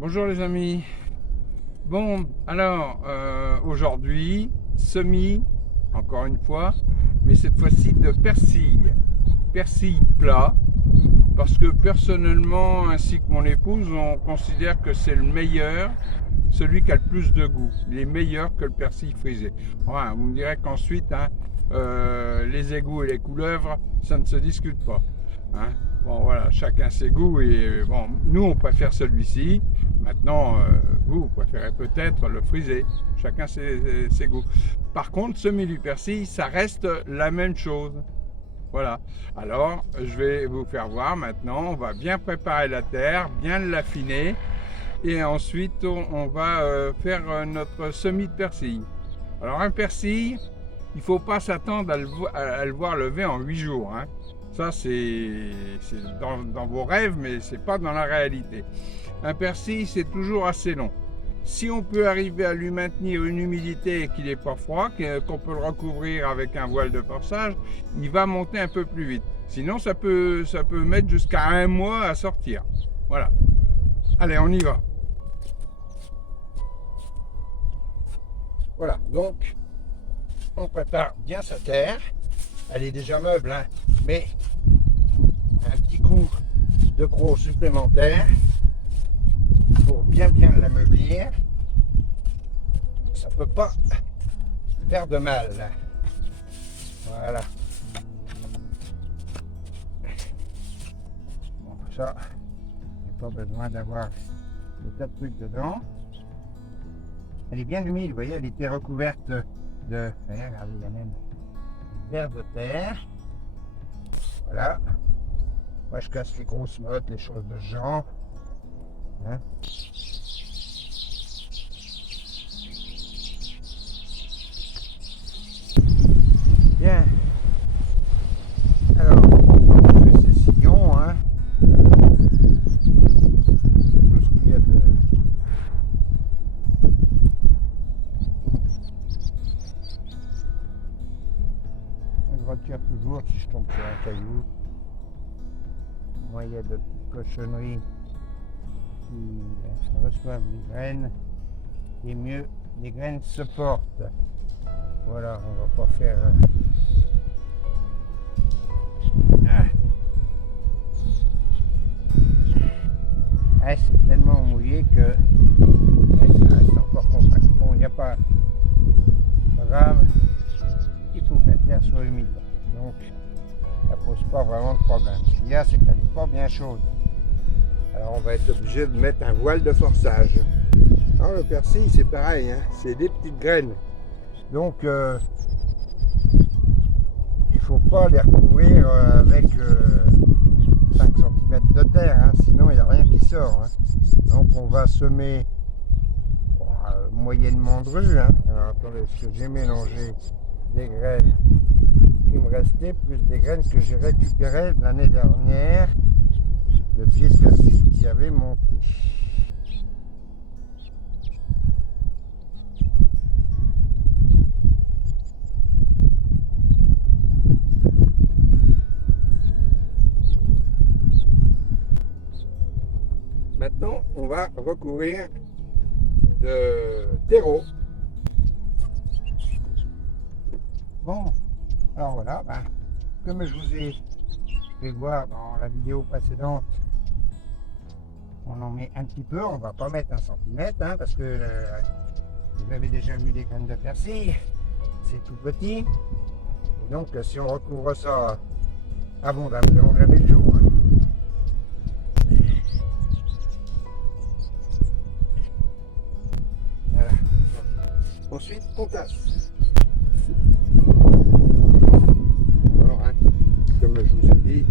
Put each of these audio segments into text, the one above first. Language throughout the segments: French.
Bonjour les amis. Bon, alors aujourd'hui, semis, encore une fois, mais cette fois-ci de persil. Persil plat, parce que personnellement, ainsi que mon épouse, on considère que c'est le meilleur, celui qui a le plus de goût. Il est meilleur que le persil frisé. Enfin, vous me direz qu'ensuite, hein, les égouts et les couleuvres, ça ne se discute pas. Hein. Bon, voilà, chacun ses goûts. Et bon, nous, on préfère celui-ci. Maintenant, vous préférez peut-être le frisé. Chacun ses goûts. Par contre, semis du persil, ça reste la même chose. Voilà. Alors, je vais vous faire voir maintenant. On va bien préparer la terre, bien l'affiner. Et ensuite, on va faire notre semis de persil. Alors, un persil, il ne faut pas s'attendre à le voir lever en 8 jours. Hein. Ça, c'est dans vos rêves, mais ce n'est pas dans la réalité. Un persil, c'est toujours assez long. Si on peut arriver à lui maintenir une humidité et qu'il n'est pas froid, qu'on peut le recouvrir avec un voile de forçage, il va monter un peu plus vite. Sinon, ça peut mettre jusqu'à 1 mois à sortir. Voilà. Allez, on y va. Voilà, donc on prépare bien sa terre. Elle est déjà meuble, hein, mais un petit coup de croc supplémentaire pour bien l'ameublir. Ça peut pas faire de mal. Voilà. Bon, ça, il n'y a pas besoin d'avoir des tas de trucs dedans. Elle est bien humide, vous voyez, elle était recouverte de... Regardez, il y a même une verre de terre. Voilà. Moi, je casse les grosses mottes, les choses de ce genre. Hein. Bien. Alors, on fait ces sillons, hein. Tout ce qu'il y a de... Je retire toujours si je tombe sur un caillou. Moi, il y a de petites cochonneries qui reçoivent les graines. Et mieux, les graines se portent. Voilà, on va pas faire... Ah, c'est tellement mouillé que ça reste encore compact. Bon, il n'y a pas grave, il faut que la terre soit humide. Donc, ça pose pas vraiment de problème. Ce qu'il y a, c'est qu'elle n'est pas bien chaude. Alors, on va être obligé de mettre un voile de forçage. Alors, le persil, c'est pareil, hein, c'est des petites graines. Donc, il ne faut pas les recouvrir avec 5 cm de terre, hein, sinon il n'y a rien qui sort. Hein. Donc on va semer moyennement dru. Hein. Alors attendez, parce que j'ai mélangé des graines qui me restaient, plus des graines que j'ai récupérées l'année dernière, de pieds de persil qui avaient monté. Maintenant, on va recouvrir de terreau. Bon, alors voilà, comme je vous ai fait voir dans la vidéo précédente, on en met un petit peu, on va pas mettre 1 centimètre, hein, parce que vous avez déjà vu des graines de persil, c'est tout petit. Et donc, si on recouvre ça abondamment, on l'avait le jour. Hein. Voilà. Ensuite, on tasse. Alors, hein, comme je vous ai dit,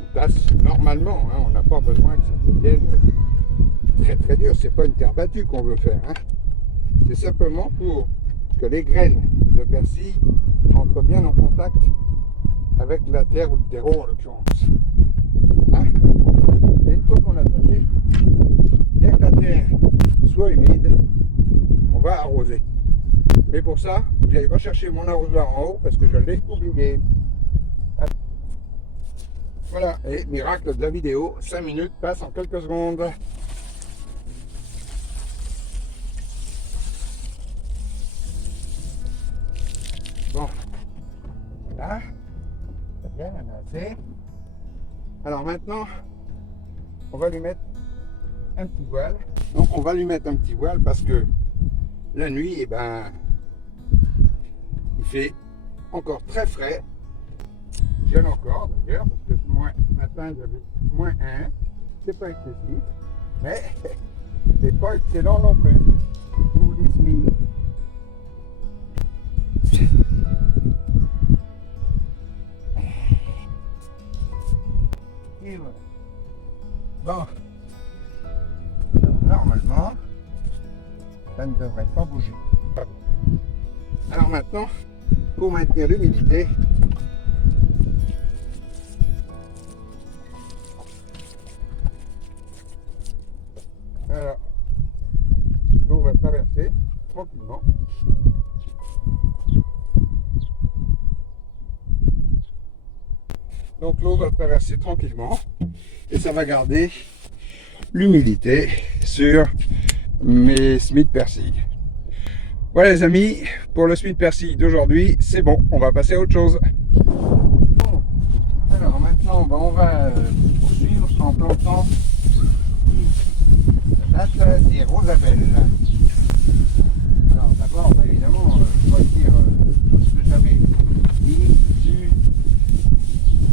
on tasse normalement. Hein, on n'a pas besoin que ça devienne très dur. C'est pas une terre battue qu'on veut faire. Hein. C'est simplement pour que les graines de persil entrent bien en contact avec la terre ou le terreau en l'occurrence. Hein. Et une fois qu'on a tassé, bien que la terre soit humide, on va arroser. Mais pour ça, vous allez rechercher mon arrosoir en haut parce que je l'ai oublié. Voilà, et miracle de la vidéo, 5 minutes passent en quelques secondes. Bon, voilà, très bien, on a assez. Alors maintenant, on va lui mettre un petit voile. Donc on va lui mettre un petit voile parce que la nuit, eh ben, il fait encore très frais. Gèle encore d'ailleurs, parce que ce matin j'avais -1, c'est pas excessif, mais c'est pas excellent non plus. Pour les SMI. Et voilà. Bon, alors, normalement, ça ne devrait pas bouger. Alors maintenant, pour maintenir l'humidité, alors, l'eau va traverser tranquillement. Donc l'eau va traverser tranquillement et ça va garder l'humidité sur mes semis de persil. Voilà les amis, pour le semis de persil d'aujourd'hui, c'est bon, on va passer à autre chose. Bon, alors maintenant, on va poursuivre en plantant des rosabelles. Alors d'abord, évidemment, je dois dire ce que j'avais dit dessus,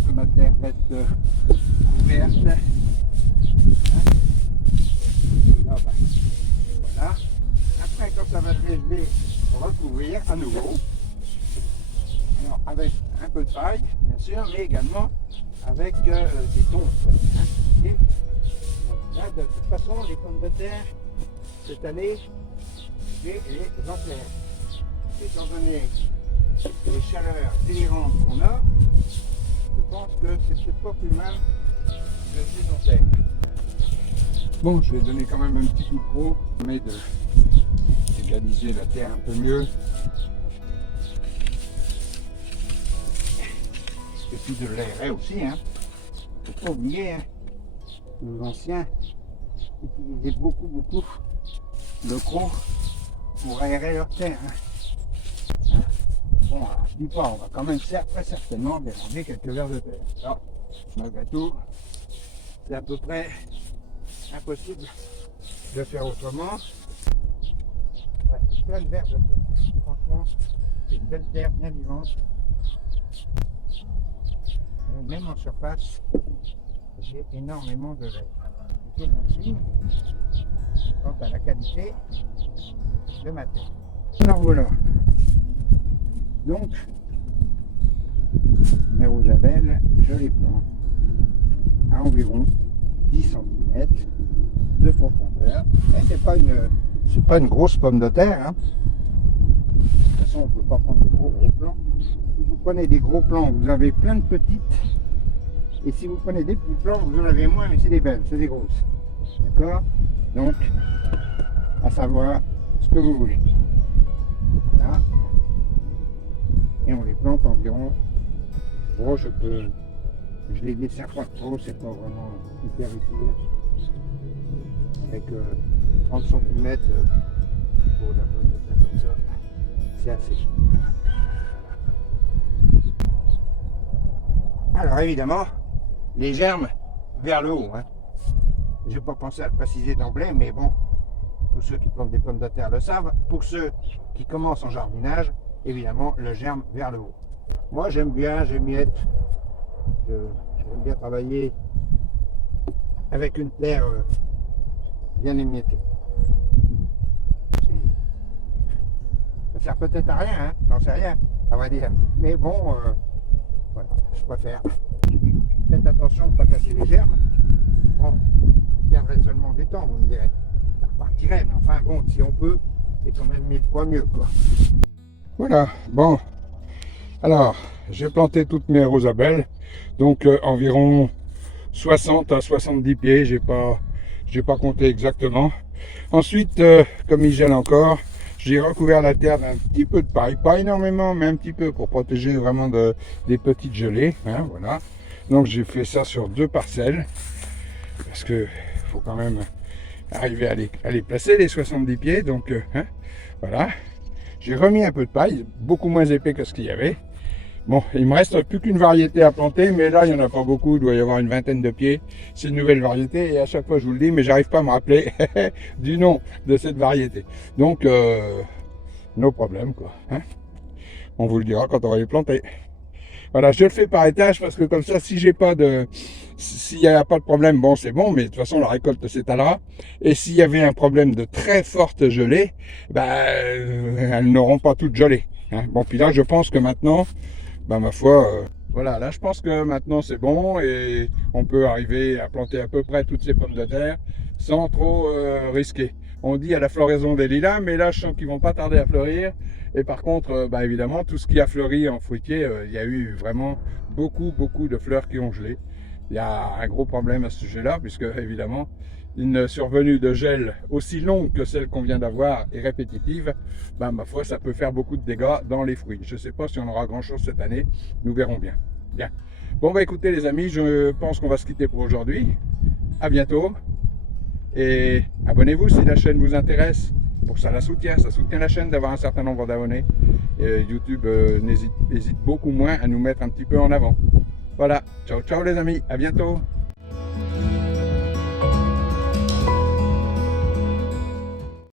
que ma terre reste couverte. Là, voilà. Après, quand ça va se dégeler, on va couvrir à nouveau. Alors, avec un peu de paille, bien sûr, mais également avec des tontes. Hein. Et là, de toute façon, les pommes de terre, cette année, j'ai les enterre. Étant donné les chaleurs délirantes qu'on a, je pense que c'est peut-être pas plus mal de les enterre. Bon, je vais donner quand même un petit coup de pro, mais de égaliser la terre un peu mieux. Et puis de l'aérer aussi, hein. Faut pas oublier, hein. Nos anciens utilisaient beaucoup le cros pour aérer leur terre. Hein. Bon, je dis pas, on va quand même très certainement déranger quelques vers de terre. Alors, malgré tout, c'est à peu près impossible de faire autrement. Ouais, c'est plein de vers de terre. Franchement, c'est une belle terre bien vivante. Et même en surface, j'ai énormément de vers. C'est tout bon signe quant à la qualité de ma terre. Alors voilà. Donc, mes rosabelles, je les plante à environ 10 cm de profondeur. Et c'est pas une grosse pomme de terre. Hein. De toute façon, on ne peut pas prendre des gros plants. Si vous prenez des gros plants, vous avez plein de petites. Et si vous prenez des petits plants, vous en avez moins, mais c'est des belles, c'est des grosses. D'accord? Donc, à savoir ce que vous voulez. Voilà. Et on les plante environ. Bon, je les desserre pas trop, c'est pas vraiment hyper utile. Avec 30 cm pour la pomme de terre comme ça, c'est assez. Alors évidemment, les germes vers le haut. Hein. Je n'ai pas pensé à le préciser d'emblée, mais bon, tous ceux qui plantent des pommes de terre le savent. Pour ceux qui commencent en jardinage, évidemment, le germe vers le haut. Moi, j'aime bien, j'aime bien travailler avec une terre bien émiettée. Ça sert peut-être à rien, hein, j'en sais rien, à vrai dire. Mais bon, voilà, je préfère. Faites attention de ne pas casser les germes. Bon, ça perdrait seulement du temps, vous me direz. Ça repartirait, mais enfin bon, si on peut, c'est quand même 1000 fois mieux, quoi. Voilà, bon. Alors, j'ai planté toutes mes rosabelles, donc environ 60 à 70 pieds, j'ai pas compté exactement. Ensuite, comme il gèle encore, j'ai recouvert la terre d'un petit peu de paille, pas énormément, mais un petit peu pour protéger vraiment des petites gelées, hein, voilà. Donc j'ai fait ça sur 2 parcelles, parce que faut quand même arriver à les placer, les 70 pieds. Donc voilà, j'ai remis un peu de paille, beaucoup moins épais que ce qu'il y avait. Bon, il me reste plus qu'une variété à planter, mais là il n'y en a pas beaucoup, il doit y avoir une vingtaine de pieds. C'est une nouvelle variété et à chaque fois je vous le dis, mais j'arrive pas à me rappeler du nom de cette variété. Donc no problème quoi. On vous le dira quand on va les planter. Voilà, je le fais par étage parce que comme ça, si j'ai pas de, s'il n'y a pas de problème, bon c'est bon, mais de toute façon la récolte s'étalera. Et s'il y avait un problème de très forte gelée, elles n'auront pas toutes gelées. Bon, puis là je pense que maintenant, ma foi, voilà, là je pense que maintenant c'est bon et on peut arriver à planter à peu près toutes ces pommes de terre sans trop risquer. On dit à la floraison des lilas, mais là je sens qu'ils vont pas tarder à fleurir. Et par contre, évidemment, tout ce qui a fleuri en fruitier, il y a eu vraiment beaucoup de fleurs qui ont gelé. Il y a un gros problème à ce sujet-là, puisque évidemment, une survenue de gel aussi longue que celle qu'on vient d'avoir et répétitive, ma foi, ça peut faire beaucoup de dégâts dans les fruits. Je ne sais pas si on aura grand-chose cette année, nous verrons bien. Bien. Bon, écoutez les amis, je pense qu'on va se quitter pour aujourd'hui. À bientôt. Et abonnez-vous si la chaîne vous intéresse. Pour ça soutient la chaîne d'avoir un certain nombre d'abonnés. YouTube hésite beaucoup moins à nous mettre un petit peu en avant. Voilà, ciao ciao les amis, à bientôt.